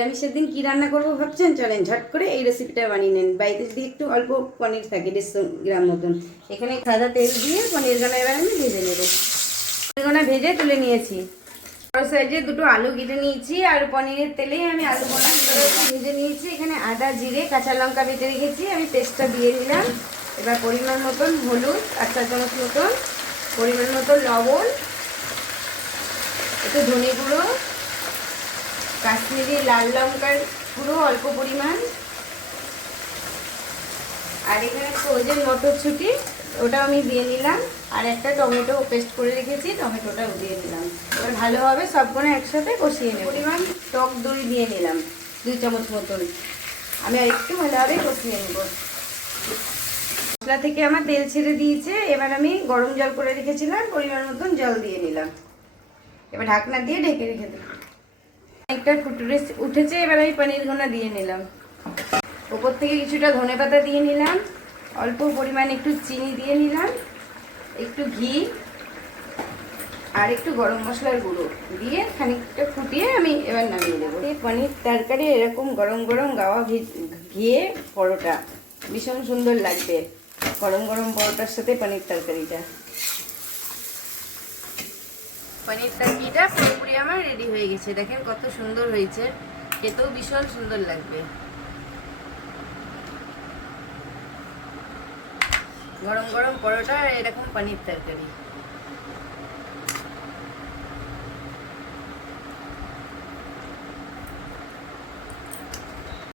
নিরামিষের দিন কি রান্না করবো ভাবছেন? চলেন ঝট করে এই রেসিপিটা বানিয়ে নেন। বাড়িতে যদি একটু অল্প পনির থাকে 150 গ্রাম মতন, এখানে সাদা তেল দিয়ে পনির গোনা এবার আমি ভেজে নেব। পনির গোনা ভেজে তুলে নিয়েছি। বড় সাইজে দুটো আলু কেটে নিয়েছি আর পনিরের তেলেই আমি আলু গোনা ভেজে নিয়েছি। এখানে আদা জিরে কাঁচা লঙ্কা বেটে রেখেছি, আমি পেস্টটা দিয়ে দিলাম। এবার পরিমাণ মতন হলুদ, 1 চা চামচ মতন, পরিমাণ মতো লবণ, একটু ধনে গুঁড়ো, কাশ্মীরি লাল লঙ্কার গুঁড়ো অল্প পরিমাণ, আর এখানে ফ্রোজেন মটরশুঁটি ওটাও আমি দিয়ে নিলাম, আর একটা টমেটো পেস্ট করে রেখেছি, টমেটোটাও দিয়ে দিলাম। এবার ভালোভাবে সবগুলো একসাথে কষিয়ে নেব। পরিমাণ টক দই দিয়ে নিলাম 2 চামচ মতন। আমি আর একটু ভালোভাবে কষিয়ে নেব। মশলা থেকে আমার তেল ছেড়ে দিয়েছে। এবার আমি গরম জল করে রেখেছিলাম, পরিমাণ মতন জল দিয়ে নিলাম। এবার ঢাকনা দিয়ে ঢেকে রেখে দিলাম। একটা ফুটে উঠেছে, এবার আমি পনির গোনা দিয়ে নিলাম। উপর থেকে কিছুটা ধনেপাতা দিয়ে নিলাম, অল্প পরিমাণ একটু চিনি দিয়ে নিলাম, একটু ঘি আর একটু গরম মশলার গুঁড়ো দিয়ে খানিকটা ফুটিয়ে আমি এবার নামিয়ে দেবো। এই পনির তরকারি এরকম গরম গরম গাওয়া ঘিয়ে পরোটা ভীষণ সুন্দর লাগবে। গরম গরম পরোটার সাথে পনির তরকারিটা। পনির তরকারিটা পুরোপুরি আমার রেডি হয়ে গেছে। দেখেন কত সুন্দর হয়েছে, খেতেও ভীষণ সুন্দর লাগবে। গরম গরম পরোটা আর এরকম পনির তরকারি।